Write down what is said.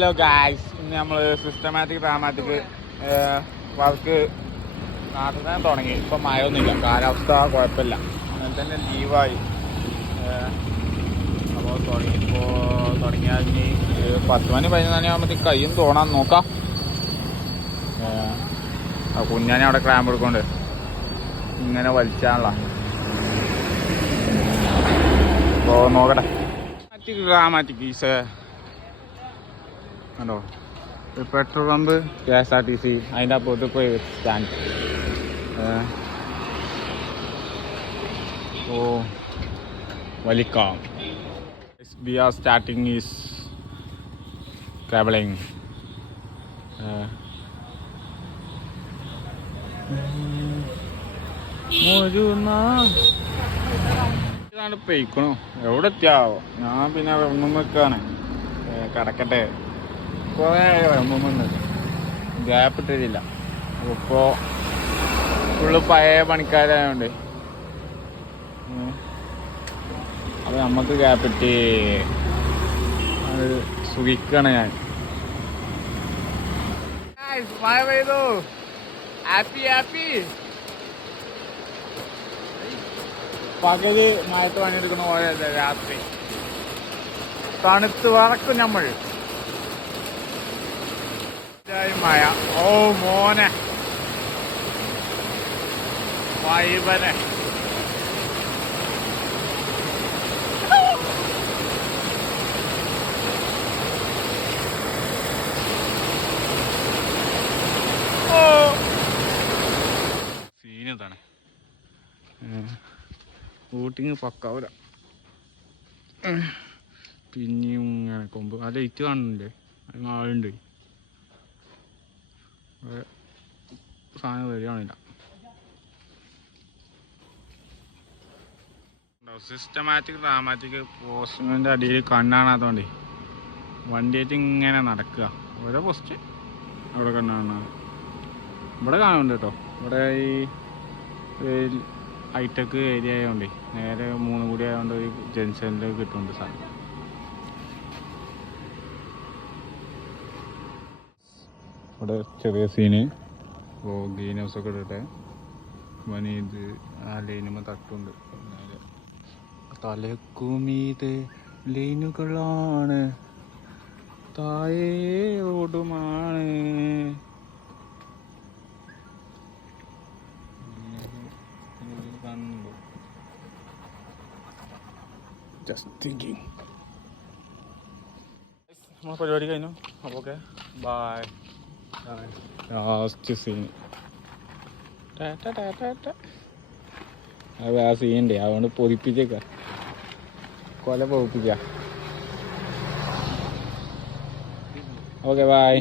Hello guys ഇന്ന് നമ്മൾ systematic dramatic work നാട്ടിൽ തുടങ്ങി. ഇപ്പം മഴയൊന്നുമില്ല. കാലാവസ്ഥ കുഴപ്പമില്ല. അങ്ങനെ തന്നെ ലീവായി. അപ്പോൾ തുടങ്ങി ഇപ്പോൾ തുടങ്ങിയാൽ ഇനി പത്ത് മണി പതിനൊന്ന് മണി ആകുമ്പോഴത്തേക്ക് കയ്യും തോണാൻ നോക്കാം. കുഞ്ഞാനെ അവിടെ ക്ലാമ്പ് എടുക്കൊണ്ട് ഇങ്ങനെ വലിച്ചാണല്ലോ. അപ്പോൾ നോക്കട്ടെ. ഡ്രാമാറ്റിക് ഈസ് കണ്ടോ petrol pump K S R T C അതിന്റെ അപ്പുറത്ത് പോയി സ്റ്റാൻഡ് ഓ വലിക്കാം. We are starting is travelling ഇതാണ് പെയ്ക്കണോ. എവിടെ എത്തിയാവോ ഞാൻ പിന്നെ ഒന്നും വെക്കാണ് കടക്കട്ടെ. കുറേ മുമ്പ് ഗ്യാപ്പ് ഇട്ടിട്ടില്ല. ഇപ്പോൾ ഫുള്ള് പഴയ പണിക്കാരായതുകൊണ്ട് അത് നമുക്ക് ഗ്യാപ്പ് ഇട്ടി അത് സുഖിക്കണം ഞാൻ. മഴ പെയ്തു. ഹാപ്പി ഹാപ്പി പകൽ മഴത്ത് പണിയെടുക്കുന്ന പോലെയല്ല രാത്രി. തണുത്ത് വറക്കും നമ്മൾ. മഴ ഓ മോനെ. വൈബനെ ഓ. സീനതാണ് ബോട്ടിങ് പക്കാവൂല. പിന്നെയും ഇങ്ങനെ കൊമ്പ്. ആ ലൈറ്റ് കാണുന്നില്ലേ അത് ആളുണ്ട്. സാധനം വരികയാണില്ല. സിസ്റ്റമാറ്റിക് ഡ്രാമാറ്റിക് പോസ്റ്റിന്റെ അടിയിൽ കണ്ണാണാത്തോണ്ടേ വണ്ടിയായിട്ട് ഇങ്ങനെ നടക്കുക. ഓരോ പോസ്റ്റ് അവിടെ കണ്ണാണ്. ഇവിടെ കാണുന്നുണ്ട് കേട്ടോ. ഇവിടെ ഈ ഹൈടെക് ഏരിയ ആയതുകൊണ്ടേ നേരെ മൂന്ന് കൂടി ആയതുകൊണ്ട് ഒരു ജംഗ്ഷനിൽ കിട്ടുന്നുണ്ട് സാധനം. ഇവിടെ ചെറിയ സീന് ഓ ഗ്രീൻ ഹൗസ് ഒക്കെ ഇട്ടിട്ട് മനി ഇത് ആ ലൈനുമ്പോൾ തട്ടുണ്ട്. തലക്കുമീത് ലൈനുകളാണ്. തായേ റോഡുമാണ് ജസ്റ്റ് തിങ്കിങ് നമ്മളെ പരിപാടി കഴിഞ്ഞു. അപ്പോൾ ഓക്കെ ബൈ ലാസ്റ്റ് സീൻ അത് ആ സീനുണ്ട് അതുകൊണ്ട് പൊതിപ്പിച്ചേക്ക. കൊല പൊതിപ്പിക്ക. Okay bye